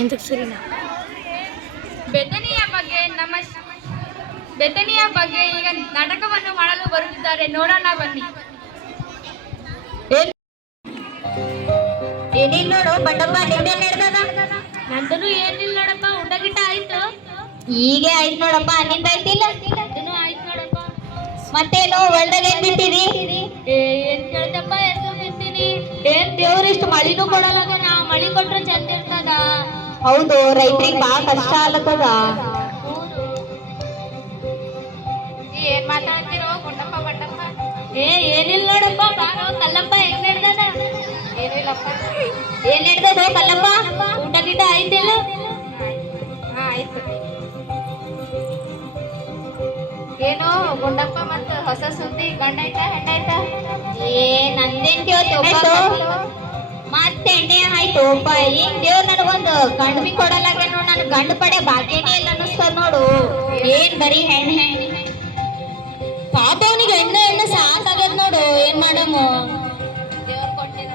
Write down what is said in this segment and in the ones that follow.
ಎಂತಕ್ಕೆ ಸರಿನಾ? ಬೆತನಿಯ ಬಗ್ಗೆ ಈಗ ನಾಟಕವನ್ನು ಮಾಡಲು ಬರುತ್ತಿದ್ದಾರೆ, ನೋಡೋಣ ಬನ್ನಿ. ಏನಿಲ್ಲ ನೋಡು ಬಟ್ಟಪ್ಪ, ನಿಂದೇನ್ ನಡೆದದ? ನಂದನು ಏನಿಲ್ಲ ನೋಡಪ್ಪ, ಊಟ ಗಿಟ್ಟ ಆಯ್ತು? ಈಗ ಆಯ್ತು ನೋಡಪ್ಪ, ನಿಂದ ಆಯ್ತಿಲ್ಲ? ನಂದನು ಆಯ್ತು ನೋಡಪ್ಪ. ಮತ್ತೇನು ಹೊಲ್ದಾಗ ಏನ್ ಬಿಟ್ಟಿರಿ? ಏನ್ ಕೇಳ್ದಪ್ಪ, ಹೆಸರು ಬಿತ್ತೀನಿ. ಏನ್ ದೇವ್ರು ಇಷ್ಟು ಮಳಿನೂ ಕೊಡಲಾಗ, ನಾ ಮಳಿ ಕೊಟ್ರೆ ಚಂದ ಇರ್ತದ. ಹೌದು, ರೈತರಿಗೆ ಬಾಳ ಕಷ್ಟ ಆಗ್ಲತ್ತದ. ಏನ್ ಮಾತಾಡ್ತಿರೋ ಗುಂಡಪ್ಪ ಬಟ್ಟಪ್ಪ? ಏನಿಲ್ಲ ನೋಡಪ್ಪ, ಬಾರೋ ಕಲ್ಲಪ್ಪ, ಹೆಂಗ್ ನಡೆದದ? ಏನಿಲ್ಲಪ್ಪ. ಏನ್ ನಡೆದದ ಕಲ್ಲಪ್ಪ? ಊಟ ಗಿಟ ಆಯ್ತಿಲ್ಲ? ಆಯ್ತು. ಏನು ಗುಂಡಪ್ಪ, ಮತ್ತ ಹೊಸ ಸುದ್ದಿ, ಗಂಡ ಆಯ್ತಾ ಹೆಣ್ಣಾಯ್ತಾ? ನಂದೇನ್ ಕೇಳ್ತು ಮತ್ತೆ ಎಣ್ಣೆ ಆಯ್ತು ಅಪ್ಪ. ಈಗ ದೇವ್ರು ನನಗೊಂದು ಗಂಡು ಕೊಡಲಾಗೇನು, ನನ್ ಗಂಡು ಪಡೆ ಭಾಗ್ಯನೇ ಇಲ್ಲ ಅನ್ನಿಸ್ತದ ನೋಡು. ಏನ್ ಬರೀ ಹೆಣ್ಣೆ ಪಾಪ, ಅವನಿಗೆ ಎಣ್ಣೆ ಸಾಕಾಗ್ಯದ ನೋಡು. ಏನ್ ಮಾಡಮು? ದೇವ್ರು ಕೊಟ್ಟಿದ.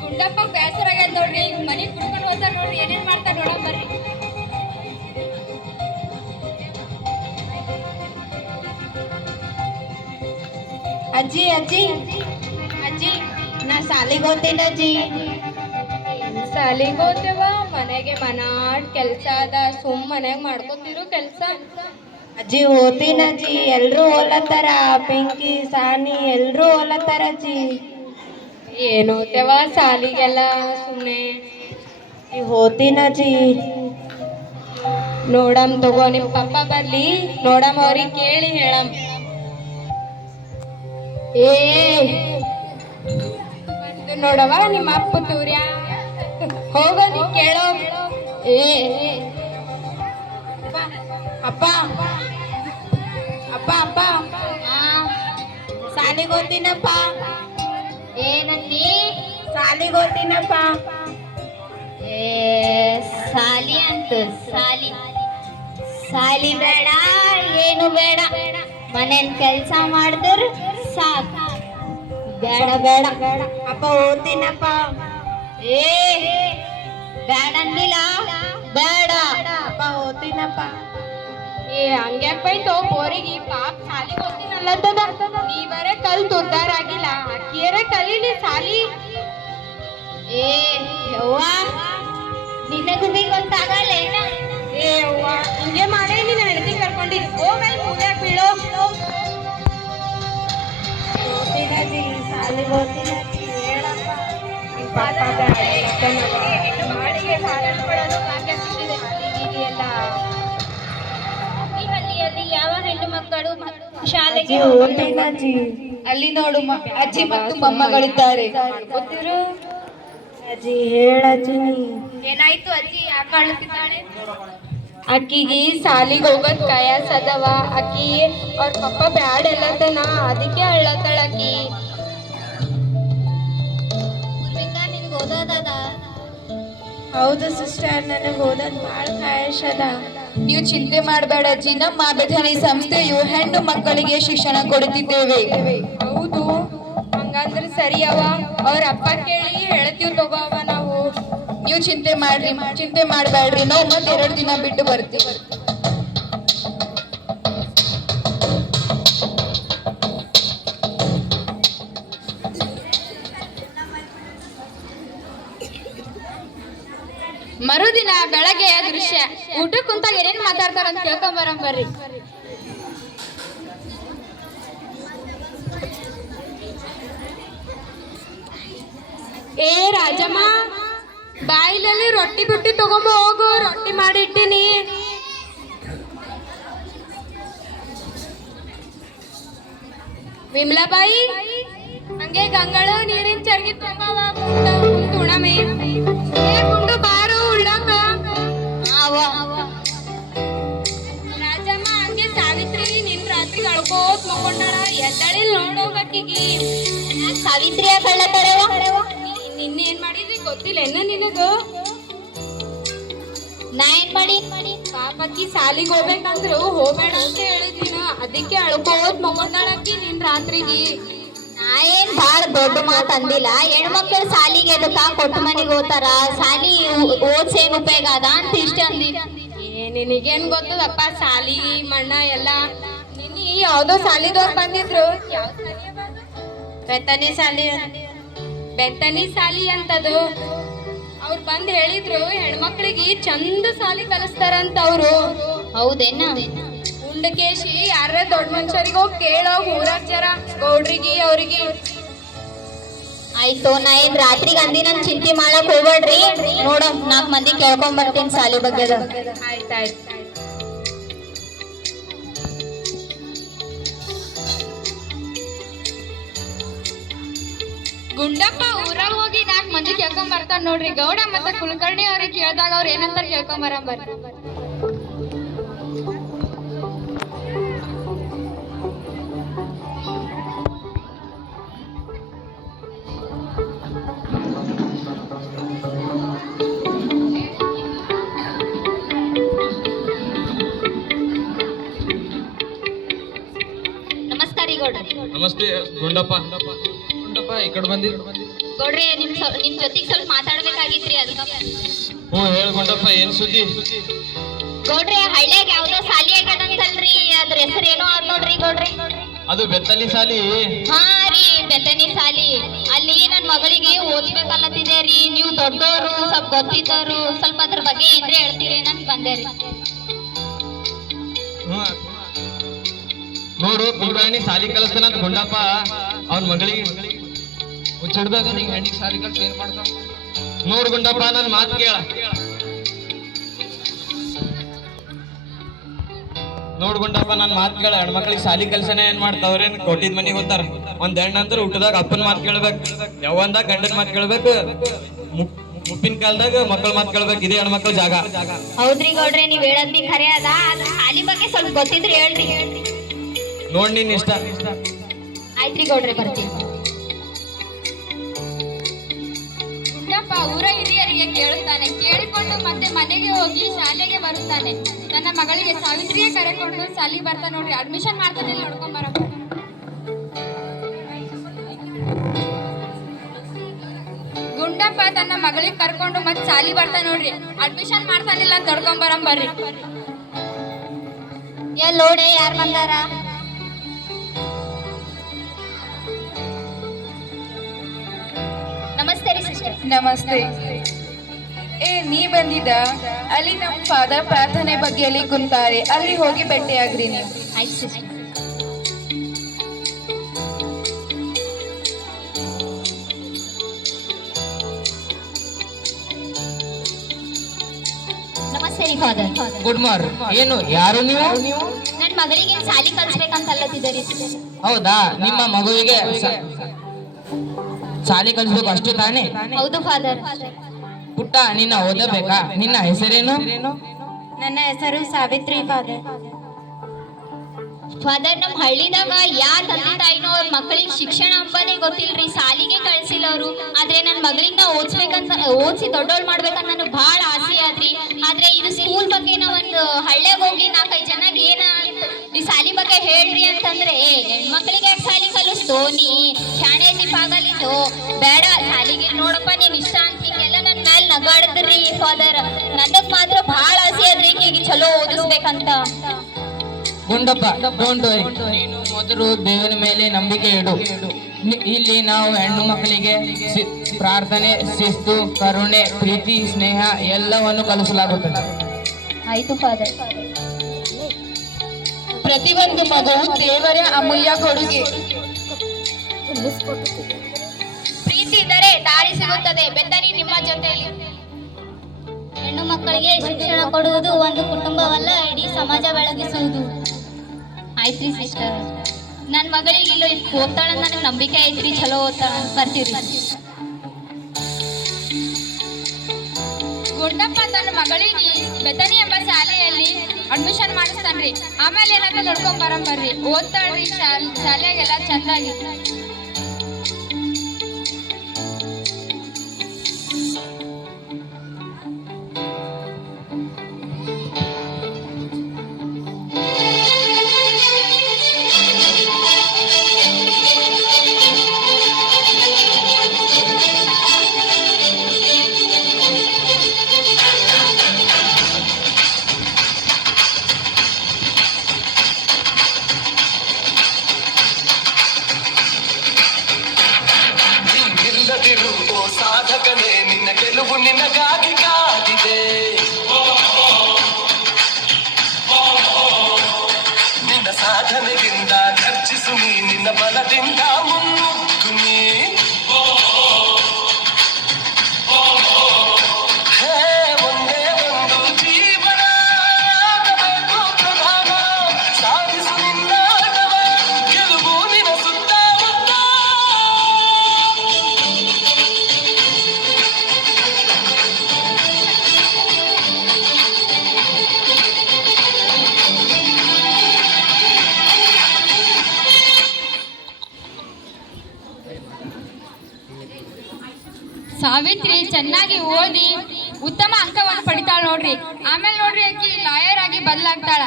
ಗುಂಡಪ್ಪ ಬೇಸರ ಆಗ್ಯದ ನೋಡ್ರಿ, ಈಗ ಮನಿಗ್ ಕುಡ್ಕೊಂಡು ಹೋಗ್ತಾರ ನೋಡ್ರಿ, ಏನೇನ್ ಮಾಡ್ತಾರ ನೋಡಕ್ ಬರ್ರಿ. ಅಜ್ಜಿ ಅಜ್ಜಿ ಅಜ್ಜಿ, ನಾ ಸಾಲಿಗೆ ಹೋಗ್ತೀನಿ ಅಜ್ಜಿ. ಸಾಲಿಗೆ ಹೋಗ್ತೇವ, ಮನೆಗೆ ಮನಾಡ್ ಕೆಲ್ಸ ಅದ, ಮನ್ಯಾಗ ಮಾಡ್ಕೊತಿರು ಕೆಲ್ಸ. ಅಜ್ಜಿ ಹೋಗ್ತೀನಿ ಅಜ್ಜಿ, ಎಲ್ರು ಹೋಲತ್ತಾರ. ಪಿಂಕಿ, ಸಾನಿ ಎಲ್ರು ಹೋಲತ್ತಾರ ಅಜ್ಜಿ. ಏನ್ ಓದ್ತೇವ ಸಾಲಿಗೆಲ್ಲ ಸುಮ್ನೆ. ಹೋಗ್ತೀನಿ ಅಜ್ಜಿ. ನೋಡಮ್ ತಗೋ, ನಿಮ್ ಪಪ್ಪ ಬರ್ಲಿ, ನೋಡಮ್ ಅವ್ರಿಗೆ ಕೇಳಿ ಹೇಳಮ್. ನೋಡವ ನಿಮ್ಮ ಅಪ್ಪ ತೂರ್ಯ, ಹೋಗೋದಿ ಕೇಳೋ. ಅಪ್ಪ ಅಪ್ಪ ಅಪ್ಪ, ಸಾಲಿಗೆ ಹೋಗ್ತೀನಪ್ಪ. ಏನಂದಿ? ಸಾಲಿಗೆ ಹೋಗ್ತೀನಪ್ಪ. ಸಾಲಿ ಅಂತ ಸಾಲಿ ಸಾಲಿ ಬೇಡ, ಏನು ಬೇಡ, ಮನೇನ್ ಕೆಲ್ಸ ಮಾಡಿದ್ರ ಸಾಕ. ಬೇಡ ಬೇಡ ಅಪ್ಪ, ಓದ್ತೀನಪ್ಪ. ಬೇಡ ಅಂದಿಲ್ಲ, ಬೇಡ ಅಪ್ಪ, ಓದ್ತೀನಪ್ಪ. ಹಂಗ್ಯಾಕೈತೋ ಬೋರಿಗೆ, ಪಾಪ ಸಾಲಿಗೆ ಹೋಗ್ತೀನಲ್ಲತ್ತದ. ನೀವರೇ ಕಲ್ತು ಉದ್ದಾರ ಆಗಿಲ್ಲ, ಅಕ್ಕಿಯರೇ ಕಲೀಲಿ ಸಾಲಿ. ಯವ್ವ, ನಿನಗೂ ಬಿ ಗೊತ್ತಾಗಲ್ಲ ಏನ? ಅವ್ವ, ಹಿಂಗೆ ಮಾಡೇ ನೀನು ಹೆಂಡತಿ ಕರ್ಕೊಂಡಿದ್ದು, ಹೋಗಲ್ಲಿ ಮೂಲ್ಯಾಗ ಬೀಳೋ. ಓದ್ತೀನಜ್ಜಿ, ಸಾಲಿಗೆ ಓದ್ತೀನಜ್ಜಿ. ಹೇಳಪ್ಪ. ಹಳ್ಳಿಯಲ್ಲಿ ಯಾವ ಹೆಣ್ಣು ಮಕ್ಕಳು ಶಾಲೆಗೆ ಓದ್ತೀನಜ್ಜಿ. ಅಲ್ಲಿ ನೋಡು, ಅಜ್ಜಿ ಮತ್ತು ಮೊಮ್ಮಗಳಿದ್ದಾರೆ. ಅಜ್ಜಿ ಹೇಳಜ್ಜಿ. ಏನಾಯ್ತು ಅಜ್ಜಿ, ಯಾಕೆ ಅಳುತ್ತಿದ್ದಾಳೆ? ಅಕ್ಕಿಗೆ ಸಾಲಿಗೆ ಹೋಗೋದ್ ಕಯಾಸ್ ಅದವ. ಅಕ್ಕಿ ಅವ್ರ ಪಪ್ಪ ಬ್ಯಾಡ ಎಲ್ಲತನ, ಅದಕ್ಕೆ ಅಳ್ಳತ್ತಾಳ ಅಕ್ಕಿ. ನಿನಗೆ ಓದೋದದ? ಹೌದು ಸಿಸ್ಟರ್, ನನಗೆ ಓದೋದು ಭಾಳ ಖಾಯಶ್ ಅದ. ನೀವು ಚಿಂತೆ ಮಾಡಬೇಡ ಅಜ್ಜಿ, ನಮ್ಮ ಬೆಥನಿ ಸಂಸ್ಥೆಯು ಹೆಣ್ಣು ಮಕ್ಕಳಿಗೆ ಶಿಕ್ಷಣ ಕೊಡುತ್ತಿದ್ದೇವೆ. ಹೌದು, ಹಂಗಂದ್ರೆ ಸರಿ ಅವ. ಅವ್ರ ಅಪ್ಪ ಕೇಳಿ ಹೇಳ್ತೀವಿ ತಗೋವ ನಾವು. ನೀವು ಚಿಂತೆ ಮಾಡಬೇಡ್ರಿ, ನಾವು ಮತ್ತೆ 2 ದಿನ ಬಿಟ್ಟು ಬರ್ತೀವಿ. ಮರುದಿನ ಬೆಳಗ್ಗೆಯ ದೃಶ್ಯ. ಊಟ ಕುಂತಾಗ ಏನೇನ್ ಮಾತಾಡ್ತಾರ ಅಂತ ಕೇಳ್ಕೊಂಬರಂ ಬರ್ರಿ. ಏ ರಾಜಮ್ಮ, ಬಾಯಿಲಲ್ಲಿ ರೊಟ್ಟಿ ಬಿಟ್ಟಿ ತಗೊಂಬ ಹೋಗು, ರೊಟ್ಟಿ ಮಾಡಿಟ್ಟಿನಿ. ವಿಮಲಾಬಾಯಿ, ಹಂಗೆ ಗಂಗಳು ನೀರಿನ ಚರ್ಗಿ ತಗೊಂಬವ, ಕುಂತು ಉಣಮೆ. ಕುಂಡು ಬಾರು ಉಳ್ಳಂಗ. ರಾಜಮ್ಮ, ಹಂಗೆ ಸಾವಿತ್ರಿ ನಿನ್ ರಾತ್ರಿ ಅಳ್ಕೋತ್ ಮಕ್ಕೊಂಡಾಳ, ಎದ್ದಳಿಲ್ ನೋಡೋಗಕ್ಕಿಗಿ. ಸಾವಿತ್ರಿ ಕಳ್ಳತರವ. ನಿನ್ನೇನ್ ಮಾಡಿದ್ರಿ ಗೊತ್ತಿಲ್ಲ ಏನ ನಿನಗೂ? ನಾ ಏನ್ ಮಾಡಿ? ಪಾಪಕ್ಕಿ ಸಾಲಿಗೆ ಹೋಗ್ಬೇಕಂದ್ರು ಹೋಗ್ಬೇಡ ಅಂತ ಹೇಳಿದ್ನ, ಅದಕ್ಕೆ ಅಳ್ಕೋತ್ ಮಗೊಂಡಾಳಕ್ಕಿ ನಿನ್ ರಾತ್ರಿಗೆ. ನಾ ನಾ ಏನ್ ಬಾಳ ದೊಡ್ಡ ಮಾತು ಅಂದಿಲ್ಲ. ಹೆಣ್ಮಕ್ಳು ಸಾಲಿಗೆ ಎದಕ್ಕ ಕೊಟ್ಟ ಮನೆಗೆ ಹೋಗ್ತಾರ, ಸಾಲಿ ಓದ್ಸೇನ್ ಉಪಯೋಗ ಅದ ಅಂತ ಇಷ್ಟ ಅಂದಿ. ನಿನಗೇನ್ ಗೊತ್ತದಪ್ಪ ಸಾಲಿ ಮಣ್ಣ ಎಲ್ಲ. ನಿನ್ನೆ ಯಾವ್ದೋ ಸಾಲಿದವ್ರು ಬಂದಿದ್ರು. ಬೆತ್ತನಿ ಸಾಲಿ ಅಂತದು. ಅವ್ರು ಬಂದ್ ಹೇಳಿದ್ರು ಹೆಣ್ಮಕ್ಳಿಗೆ ಚಂದ ಸಾಲಿ ಕಲಿಸ್ತಾರಂತ ಅವ್ರು. ಹೌದೇನ? ಉಂಡಕೇಶಿ ಯಾರ ದೊಡ್ಡ ಮನುಷ್ಯರಿಗೆ ಹೋಗಿ ಕೇಳೋ ಊರಾಗ ಜರ ಗೌಡ್ರಿಗೆ ಅವ್ರಿಗೆ. ಆಯ್ತು, ನಾ ಏನ್ ರಾತ್ರಿಗೆ ಅಂದಿ ನನ್ ಚಿಂತೆ ಮಾಡಕ್ ಹೋಗ್ಬೇಡ್ರಿ. ನೋಡ 4 ಮಂದಿ ಕೇಳ್ಕೊಂಡ್ ಬರ್ತೀನಿ ಸಾಲಿ ಬಗ್ಗೆ. ಆಯ್ತಾಯ್ತು. ಗುಂಡಪ್ಪ ಊರಾಗ ಹೋಗಿ 4 ಮಂದಿ ಕೇಳ್ಕೊಂಡ್ ಬರ್ತಾರ ನೋಡ್ರಿ. ಗೌಡ ಮತ್ತೆ ಕುಲಕರ್ಣಿ ಅವ್ರಿಗೆ ಕೇಳ್ದಾಗ ಅವ್ರ ಏನಂತಾರ ಕೇಳ್ಕೊಂಡ್ ಬರಂಬರ್ರಿ. ನಮಸ್ಕಾರ ರೀ ಗೌಡ್ರಿ. ನಮಸ್ತೆ ಗುಂಡಪ್ಪ. ಈ ಕಡೆ ಬಂದಿ. ಗೌಡ್ರಿ ನಿಮ್ ಜೊತೆಗೆ ಸ್ವಲ್ಪ ಮಾತಾಡ್ಬೇಕಾಗಿತ್ರಿ ಅದಕ್ಕೆ. ಹ್ಞೂ ಹೇಳ ಗುಂಡಪ್ಪ, ಏನ್ ಸುದ್ದಿ? ಗೌಡ್ರಿ ಹಳ್ಳಿಯಾಗ ಯಾವ್ದೋ ಸಾಲಿ ಆಗ್ಯದಂತಲ್ರಿ, ಅದ್ರ ಹೆಸರು ಏನೋ ಅದ್ ನೋಡ್ರಿ ಗೌಡ್ರಿ. ಅದು ಬೆತ್ತಲಿ ಸಾಲಿ. ಹಾ ರೀ, ಬೆತ್ತನಿ ಸಾಲಿ. ಅಲ್ಲಿ ನನ್ ಮಗಳಿಗೆ ಓದ್ಬೇಕಲ್ಲತ್ತಿದೆ ರೀ. ನೀವು ದೊಡ್ಡವರು, ಸ್ವಲ್ಪ ಗೊತ್ತಿದ್ದವರು, ಸ್ವಲ್ಪ ಅದ್ರ ಬಗ್ಗೆ ಏನ್ರಿ ಹೇಳ್ತೀರಿ ನನ್ ಬಂದೆ ರೀ. ನೋಡು ಕುಲಕರ್ಣಿ ಸಾಲಿ ಕಲಿಸ್ತಾನಂತ ಗುಂಡಪ್ಪ. ಅವ್ನ ಮಗಳಿಗೆ ಹುಚ್ಚಿಡ್ದಾಗ ನೀ ಹೆಣ್ಣಿಗೆ ಸಾಲಿ ಕಲ್ಸಿ ಏನ್ ಮಾಡ್ತಾವ? ನೋಡು ಗುಂಡಪ್ಪ, ನನ್ ಮಾತು ಕೇಳ. ನೋಡ್ ಗುಂಡಪ್ಪ, ನನ್ ಮಾತು ಕೇಳ. ಹೆಣ್ಮಕ್ಳಿಗೆ ಸಾಲಿ ಕಲ್ಸನ ಏನ್ ಮಾಡ್ತಾವ್ರೇನ್? ಕೊಟ್ಟಿದ್ ಮನಿಗೆ ಹೋಗ್ತಾರ. ಒಂದ್ ಹೆಣ್ಣು ಅಂದ್ರೆ ಊಟದಾಗ ಅಪ್ಪನ ಮಾತು ಕೇಳ್ಬೇಕು, ಯಾವಂದಾಗ ಗಂಡನ ಮಾತು ಕೇಳ್ಬೇಕು, ಮುಪ್ಪಿನ ಕಾಲದಾಗ ಮಕ್ಕಳ ಮಾತು ಕೇಳ್ಬೇಕು. ಇದೇ ಹೆಣ್ಮಕ್ಳ ಜಾಗ. ಹೌದ್ರಿ ಗೌಡ್ರೆ, ನೀವ್ ಹೇಳದ್ ಬಿ ಖರೆ ಅದ. ಅದ್ರ ಸಾಲಿ ಬಗ್ಗೆ ಸ್ವಲ್ಪ ಗೊತ್ತಿದ್ರಿ ಹೇಳ್ರಿ. ನೋಡ್ ನೀನ್ ಇಷ್ಟ. ಆಯ್ತ್ರಿ ಗೌಡ್ರೆ, ಬರ್ತೀನಿ. ಗುಂಡಪ್ಪ ಊರ ಹಿರಿಯರಿಗೆ ಕೇಳುತ್ತಾನೆ. ಕೇಳಿಕೊಂಡು ಮತ್ತೆ ಮನೆಗೆ ಹೋಗಿ ಶಾಲೆಗೆ ಬರುತ್ತಾನೆ. ತನ್ನ ಮಗಳಿಗೆ ಸಾವಿತ್ರಿಯೇ ಕರೆಕೊಂಡು ಸಾಲಿ ಬರ್ತಾ ನೋಡ್ರಿ. ಅಡ್ಮಿಷನ್ ಮಾಡ್ತಾನೆ, ನೋಡ್ಕೊಂಡ್ ಬರಪ್ಪ. ಗುಂಡಪ್ಪ ತನ್ನ ಮಗಳಿಗೆ ಕರ್ಕೊಂಡು ಮತ್ತೆ ಸಾಲಿ ಬರ್ತಾ ನೋಡ್ರಿ. ಅಡ್ಮಿಷನ್ ಮಾಡ್ತಾನಿಲ್ಲ ಅಂತ ನೋಡ್ಕೊಂಡ್ ಬರಂಬರ್ರಿ. ಎಲ್ ನೋಡೆ ಯಾರ್ ಬಂದಾರ? ನಮಸ್ತೆ ರೀ ಸಿಸ್ಟರ್. ನಮಸ್ತೆ. ನೀ ಬಂದಿದ್ದ? ಅಲ್ಲಿ ನಮ್ಮ ಫಾದರ್ ಪ್ರಾರ್ಥನೆ ಬಗ್ಗೆ ಅಲ್ಲಿ ಕುಂತಾರೆ, ಅಲ್ಲಿ ಹೋಗಿ ಭೇಟಿಯಾಗ್ರಿ ನೀವು. ಆಯ್ತು ಸಿಸ್ಟರ್. ನಮಸ್ತೆ ರೀ ಫಾದರ್. Good morning. ಏನು ಯಾರು ನೀವು? ನನ್ ಮಗಳಿಗೆ ಸಾಲಿ ಕಲ್ಸ್ಬೇಕಂತ ಅಲ್ಲತ್ತಿದ್ದೀರಿ. ಹೌದಾ, ನಿಮ್ಮ ಮಗುವಿಗೆ ಶಾಲೆ ಕಲಿಸ್ಬೇಕು ಅಷ್ಟು ತಾನೇ? ಹೌದು ಫಾದರ್. ಪುಟ್ಟ, ನಿನ್ನ ಓದಬೇಕಾ? ನಿನ್ನ ಹೆಸರೇನು? ನನ್ನ ಹೆಸರು ಸಾವಿತ್ರಿ ಫಾದರ್. ಫಾದರ್, ನಮ್ ಹಳ್ಳಿದಾಗ ಯಾ ತಂದೆ ತಾಯಿನೋ ಅವ್ರ ಮಕ್ಕಳಿಗೆ ಶಿಕ್ಷಣ ಅಂಬದೇ ಗೊತ್ತಿಲ್ರಿ. ಸಾಲಿಗೆ ಕಳ್ಸಿಲ್ಲ ಅವರು. ಆದ್ರೆ ನನ್ ಮಗಳಿಂದ ಓದಿಸಿ ದೊಡ್ಡೋಳ್ ಮಾಡ್ಬೇಕಂತ ನನಗೆ ಬಹಳ ಆಸೆ ಆದ್ರಿ. ಆದ್ರೆ ಇದು ಸ್ಕೂಲ್ ಬಗ್ಗೆ ನಾ ಒಂದು ಹಳ್ಳಿಯಾಗ ಹೋಗಿ 4-5 ಜನಕ್ಕೆ ಏನ ಈ ಸಾಲಿ ಬಗ್ಗೆ ಹೇಳ್ರಿ ಅಂತಂದ್ರೆ, ಹೆಣ್ಮಕ್ಳಿಗೆ ಯಾಕೆ ಸಾಲಿ ಕಲಿಸ್ತು ನೀ? ಶಾಣೆ ಪಾಗಲಿದ್ದು ಬೇಡ ಸಾಲಿಗೆ ನೋಡಪ್ಪ ನೀನ್ ಇಷ್ಟ ಅಂತ ಹಿಂಗೆಲ್ಲ ನನ್ ಮೇಲೆ ನಗಾಡಿದ್ರಿ ಫಾದರ್. ನನಗ್ ಮಾತ್ರ ಬಹಳ ಆಸೆ ಆದ್ರಿ ಈಗ ಚಲೋ ಓದಿಸ್ಬೇಕಂತ. Gundappa, don't worry. ನೀನು ಮೊದಲು ದೇವರ ಮೇಲೆ ನಂಬಿಕೆ ಇಡು. ಇಲ್ಲಿ ನಾವು ಹೆಣ್ಣು ಮಕ್ಕಳಿಗೆ ಪ್ರಾರ್ಥನೆ, ಶಿಸ್ತು, ಕರುಣೆ, ಪ್ರೀತಿ, ಸ್ನೇಹ ಎಲ್ಲವನ್ನು ಕಲಿಸಲಾಗುತ್ತದೆ. ಆಯ್ತು ಫಾದರ್. ಪ್ರತಿಯೊಂದು ಮಗುವು ದೇವರ ಅಮೂಲ್ಯ ಕೊಡುಗೆ. ಪ್ರೀತಿ ಇದ್ದರೆ ದಾರಿ ಸಿಗುತ್ತದೆ. ಬೆತ್ತನಿ ನಿಮ್ಮ ಜೊತೆಯಲ್ಲಿ. ಹೆಣ್ಣು ಮಕ್ಕಳಿಗೆ ಶಿಕ್ಷಣ ಕೊಡುವುದು ಒಂದು ಕುಟುಂಬವಲ್ಲ, ಇಡೀ ಸಮಾಜ ಬೆಳಗಿಸುವುದು. ಆಯ್ತ್ರಿ ಸಿಸ್ಟರ್. ನನ್ನ ಮಗಳಿಗೆ ಇಲ್ಲಿ ಓದ್ತಾಳ ನನಗೆ ನಂಬಿಕೆ ಐತ್ರಿ, ಚಲೋ ಓದ್ತಾಳ. ಬರ್ತೀರಿ. ಗುಂಡಪ್ಪ ತನ್ನ ಮಗಳಿಗೆ ಬೆತ್ತನಿ ಎಂಬ ಶಾಲೆಯಲ್ಲಿ ಅಡ್ಮಿಷನ್ ಮಾಡಿಸ್ತಾನ್ರಿ. ಆಮೇಲೆ ಏನಾದ್ರು ನೋಡ್ಕೊಂಡ್ ಬರಂಬರ್ರಿ. ಓದ್ತಾಳ್ರಿ ಶಾಲೆಯಾಗೆಲ್ಲ ಚಂದಾಗಿ. ಸಾಧನೆಯಿಂದ ಖರ್ಚಿಸು ನೀ ನಿನ್ನ ಬಲದಿಂದ ಮುನ್ನುಗ್ಗು ನೀ. ಹೇ ಒಂದೇ ಒಂದು ಜೀವನ ಆಗಬೇಕು ಪ್ರಧಾನ, ಸಾಧಿಸು ನಿನ್ನಾಟವ ಗೆಲುವು ನಿನ ಸುತ್ತಮುತ್ತ. ಸಾವಿತ್ರಿ ಚೆನ್ನಾಗಿ ಓದಿ ಉತ್ತಮ ಅಂಕವನ್ನು ಪಡಿತಾಳ ನೋಡ್ರಿ. ಆಮೇಲೆ ನೋಡ್ರಿ ಆಕಿ ಲಾಯರ್ ಆಗಿ ಬದಲಾಗ್ತಾಳ.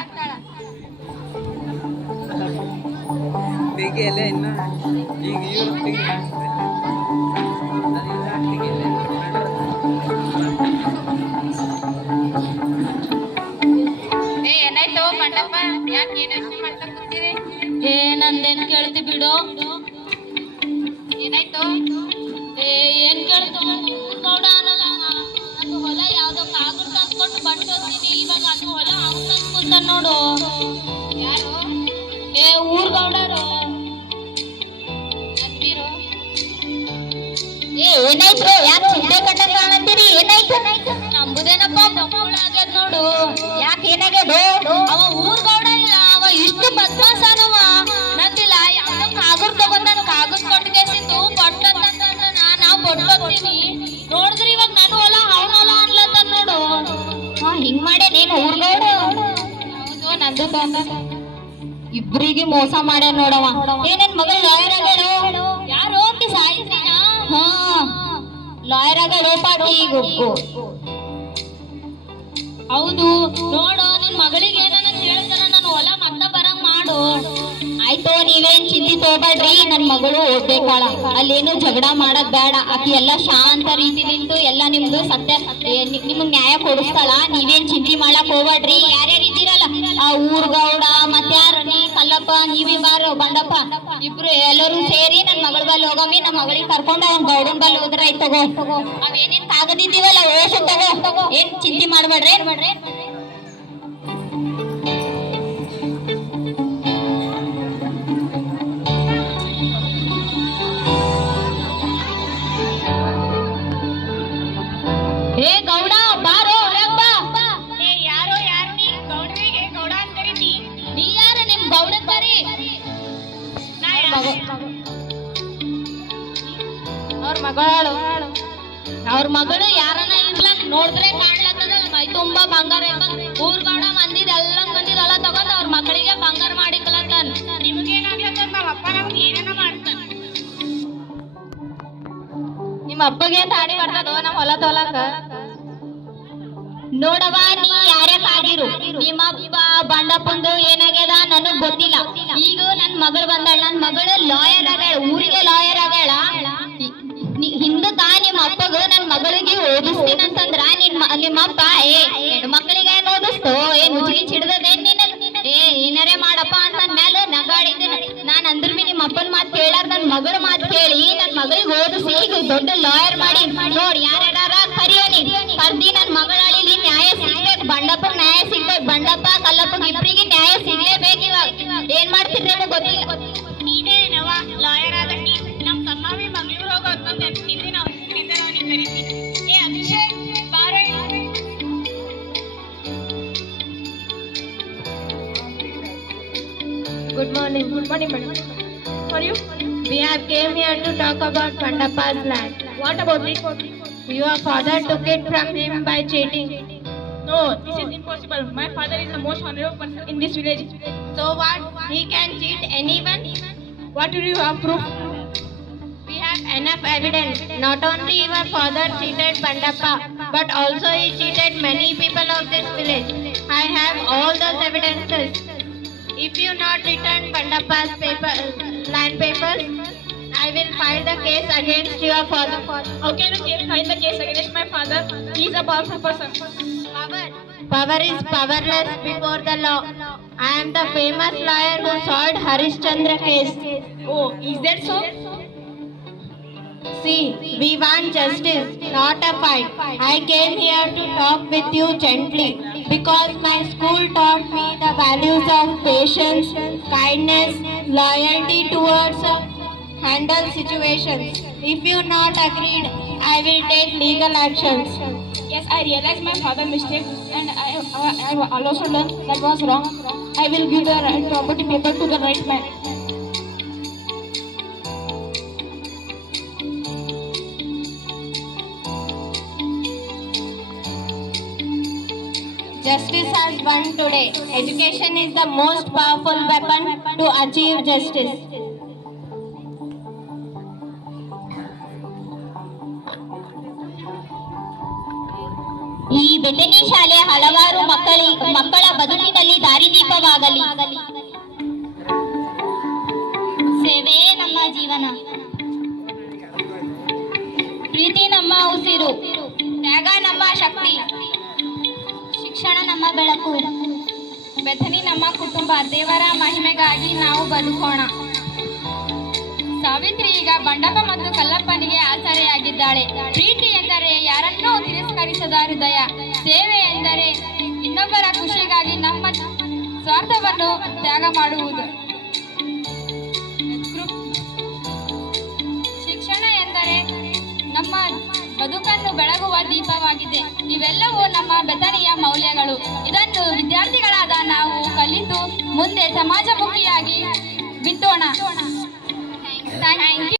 ಏನಾಯ್ತು ಮಂಡಪ್ಪ, ಯಾಕೆ ಏನು ಯೋಚನೆ ಮಾಡ್ತಾ ಕೂತೀರಿ? ನಂದೇನ್ ಕೇಳ್ತಿ ಬಿಡು. ಏನಾಯ್ತು? ಏನ್ ಕೇಳ್ತು? ಗೌಡ ಅನ್ನಲ್ಲ, ಅದು ಹೊಲ ಯಾವ್ದೋ ಕಾಗದ ತಂದ್ಕೊಂಡು ಬಂದು ಹೋಗ್ತೀನಿ. ಇವಾಗ ಅದು ಹೊಲ ಅವ್ನು ಅನ್ಕೊಂತ ನೋಡು. ಯಾರು? ಊರ್ ಗೌಡರು. ಏನಾಯ್ತು? ಯಾಕೆ ಚಿಂತೆ ಕಟ್ಟ ಕಾಣತ್ತೀರಿ? ಏನಾಯ್ತು? ನಂಬುದೇನಪ್ಪ ಬಕ್ಕುಳ ಆಗ್ಯದ ನೋಡು. ಯಾಕೆ ಏನಾಗ್ಯದ? ಅವ ಊರ್ ಗೌಡ ಇಲ್ಲ, ಅವ ಇಷ್ಟು ಬದ್ಮಾಸನವ. ನಂದಿಲ್ಲ ಯಾವ್ದೋ ಕಾಗದ ತಗೊಂಡ್ ಕಾಗದ ಕೊಟ್ಟು ಕೇಸಿಂದು ಬಟ್ಟಂತಂದ್ರ ನಾವು ಬಟ್ಟೋಗ್ತೀನಿ. ನೋಡಿದ್ರಿ ಇವಾಗ ನಾನು ಹೊಲ ಅವನ ಹೊಲ ಅನ್ಲತ್ತ ನೋಡು. ಹಿಂಗ್ ಮಾಡೇ ನೀನು ಊರ್ ಗೌಡ? ಹೌದು, ನಂದು ತಂದ ಇಬ್ರಿಗೆ ಮೋಸ ಮಾಡ್ಯಾನ ನೋಡವ. ಏನೇನ್ ಮಗಳು ಲಾಯರ್ ಆಗ್ಯಾಳು? ಯಾರು ಸಾಯಿಸಿನ? ಹಾ, ಲಾಯರ್ ಆಗ್ಯಾಳು ಪಾಟಿ. ಈಗ ಹೌದು ನೋಡು, ನಿನ್ ಮಗಳಿಗೆ ಏನನ್ನ ಹೇಳ್ತಾರ ನಾನು ಹೊಲ ಮತ್ತ ಬರಂಗ್ ಮಾಡು. ಆಯ್ತು, ನೀವೇನ್ ಚಿಂತೆ ತಗೋಬೇಡ್ರಿ. ನನ್ ಮಗಳು ಓದ್ಬೇಕಾಳ, ಅಲ್ಲೇನು ಜಗಳ ಮಾಡದ್ ಬೇಡ. ಆಕಿ ಎಲ್ಲಾ ಶಾಂತ ರೀತಿಲಿಂದು ಎಲ್ಲ ನಿಮ್ದು ಸತ್ಯ ನಿಮಗ್ ನ್ಯಾಯ ಕೊಡಿಸ್ತಾಳ. ನೀವೇನ್ ಚಿಂತೆ ಮಾಡಕ್ ಹೋಗ್ಬೇಡ್ರಿ. ಯಾರ್ಯಾರು ಇದ್ದೀರಲ್ಲ, ಆ ಊರ್ಗೌಡ ಮತ್ಯಾರು ನೀ ಕಲ್ಲಪ್ಪ, ನೀವೇ ಬಾರ ಬಂಡಪ್ಪ, ಇಬ್ರು ಎಲ್ಲರೂ ಸೇರಿ ನನ್ ಮಗಳ ಬಲ್ಲಿ ಹೋಗಮ್ಮಿ. ನಮ್ ಮಗಳಿಗೆ ಕರ್ಕೊಂಡು ಅವ್ನ ಗೌಡನ್ ಬಲ್ಲಿ ಹೋದ್ರ ಆಯ್ತು. ತಗೋ ಅವೇನೇನ್ ಕಾಗದಿದ್ದೀವಲ್ಲ ಓಸು ತಗೋ. ಏನ್ ಚಿಂತೆ ಮಾಡ್ಬೇಡ್ರಿ. ಏ ಗೌಡ ಬಾರೋ ಹೊರಗ್ ಬಾ. ಯಾರು ನೀ ಗೌಡ್ರಿಗೆ ಗೌಡ ಅಂತ ಕರೀತಿ? ನೀ ಯಾರ? ನಿಮ್ ಗೌಡ ಬರೀ ಅವ್ರ ಮಗಳು ಯಾರನ್ನ ಇರ್ಲ ನೋಡಿದ್ರೆ ಕಾಣ್ಲತ್ತದಲ್ಲ, ಮೈ ತುಂಬಾ ಬಂಗಾರ. ಊರ್ ಗೌಡ ಮಂದಿದೆಲ್ಲ ತಗೊಂಡ್ ಅವ್ರ ಮಕ್ಕಳಿಗೆ ಬಂಗಾರ ಮಾಡಿಕಲತ್ತಾನ. ನಿಮ್ಗೇನಾಗ್ಲತ್ತ? ನಮ್ಮ ಅಪ್ಪ ನಮ್ಗೆ ಏನೇನೋ ಮಾಡ್ತಾನ. ನಿಮ್ಮ ಅಪ್ಪಗೆ ತಾಡಿ ಬರ್ತದೋ ನಮ್ಮ ಹೊಲ ತೊಲಕ? ನೋಡವ, ನೀ ಯಾರೇ ಕಾದಿರು, ನಿಮ್ಮಪ್ಪ ಬಂಡಪ್ಪಂದು ಏನಾಗ್ಯದ ನನಗ್ ಗೊತ್ತಿಲ್ಲ. ಈಗ ನನ್ ಮಗಳು ಬಂದಾಳ, ನನ್ ಮಗಳು ಲಾಯರ್ ಆಗ್ಯಾಳ, ಊರಿಗೆ ಲಾಯರ್ ಆಗ್ಯಾಳ. ಹಿಂದಕ್ಕ ನಿಮ್ಮ ಅಪ್ಪಗ ನನ್ ಮಗಳಿಗೆ ಓದಿಸ್ತೀನಂತಂದ್ರ ನಿಮ್ಮಪ್ಪ ಹೆಣ್ಮಕ್ಳಿಗೆ ಏನ್ ಓದಿಸ್ತು? ಏನ್ ಮುಚ್ಚಿಗೆ ಚಿಡ್ದೇನ್ ನೀನ? ಏನಾರೇ ಮಾಡಪ್ಪ ಅಂತ ಮೇಲೆ ನಗಾಡಿದ್ದು. ನಾನ್ ಅಂದ್ರ ಬಿ ನಿಮ್ಮ ಅಪ್ಪನ ಮಾತು ಕೇಳಾರ ನನ್ ಮಗಳ ಮಾತು ಕೇಳಿ ನನ್ ಮಗಳಿಗೆ ಓದಿಸಿ ಈಗ ದೊಡ್ಡ ಲಾಯರ್ ಮಾಡಿ ನೋಡಿ. ಯಾರ್ಯಾರ ಕರಿಯೋನಿ ಕರ್ದಿ ನನ್ ಮಗಳ ಅಳಿಲಿ ನ್ಯಾಯ ಸಿಗ್ಬೇಕು. ಬಂಡಪ್ಪ ನ್ಯಾಯ ಸಿಗ್ಬೇಕು. ಬಂಡಪ್ಪ ಕಲ್ಲಪ್ಪ ಇಬ್ರಿಗೆ ನ್ಯಾಯ ಸಿಗ್ಲೇಬೇಕು. ಇವಾಗ ಏನ್ ಮಾಡ್ತಿದ್ರೆ ಗೊತ್ತಿಲ್ಲ. ನೀನೇ ಲಾಯರ್ ಆದ ನಮ್ ತಮ್ಮವಿ ಮಂಗ್ಳೂರ್ ಹೋಗೋ ನಿಂದೆ ನಾವು ಕರಿತೀವಿ. ಏ ಅಭಿಷೇಕ್ ಬಾರ. Good morning, madam. For you, we have came here to talk about Pandappa's land. What about it? Your father took it from him by cheating. No, this is impossible. My father is the most honorable person in this village. So what? He can cheat anyone? What do you have proof? We have enough evidence. Not only your father cheated Pandappa, but also he cheated many people of this village. I have all those evidences. If you not return Pandappa's land papers, I will file the case against your father. How can you file the case against my father? He is a powerful person. Power is powerless before the law. I am the famous lawyer who solved Harishchandra case. Oh, is that so? See, we want justice, not a fight. I came here to talk with you gently. because my school taught me the values of patience, kindness, loyalty towards handle situations. If you not agreed, I will take legal actions. Yes, I realized my father's mistake and I also learned that was wrong. I will give the right property paper to the right man. Justice has won today. Education is the most powerful weapon to achieve justice. ಈ ಬೆಟನಿ ಶಾಲೆ ಹಲವಾರು ಮಕ್ಕಳ ಬದುಕಿನಲ್ಲಿ ದಾರಿದೀಪವಾಗಲಿ. ಸೇವೆಯೇ ನಮ್ಮ ಜೀವನ. ಪ್ರೀತಿ ನಮ್ಮ ಉಸಿರು, ತ್ಯಾಗ ನಮ್ಮ ಶಕ್ತಿ, ಶಿಕ್ಷಣ ನಮ್ಮ ಬೆಳಕು. ಬೆಥನಿ ನಮ್ಮ ಕುಟುಂಬ. ದೇವರ ಮಹಿಮೆಗಾಗಿ ನಾವು ಬದುಕೋಣ. ಸಾವಿತ್ರಿ ಈಗ ಬಂಡಪ್ಪ ಮತ್ತು ಕಲ್ಲಪ್ಪನಿಗೆ ಆಸರೆಯಾಗಿದ್ದಾಳೆ. ಪ್ರೀತಿ ಎಂದರೆ ಯಾರನ್ನೂ ತಿರಸ್ಕರಿಸದ ಹೃದಯ. ಸೇವೆ ಎಂದರೆ ಇನ್ನೊಬ್ಬರ ಖುಷಿಗಾಗಿ ನಮ್ಮ ಸ್ವಾರ್ಥವನ್ನು ತ್ಯಾಗ ಮಾಡುವುದು. ಶಿಕ್ಷಣ ಎಂದರೆ ನಮ್ಮ ಬದುಕನ್ನು ಬೆಳಗುವ ದೀಪವಾಗಿದೆ. ಇವೆಲ್ಲವೂ ನಮ್ಮ ಬೆಥನಿಯ ಮೌಲ್ಯಗಳು. ಇದನ್ನು ವಿದ್ಯಾರ್ಥಿಗಳಾದ ನಾವು ಕಲಿತು ಮುಂದೆ ಸಮಾಜಮುಖಿಯಾಗಿ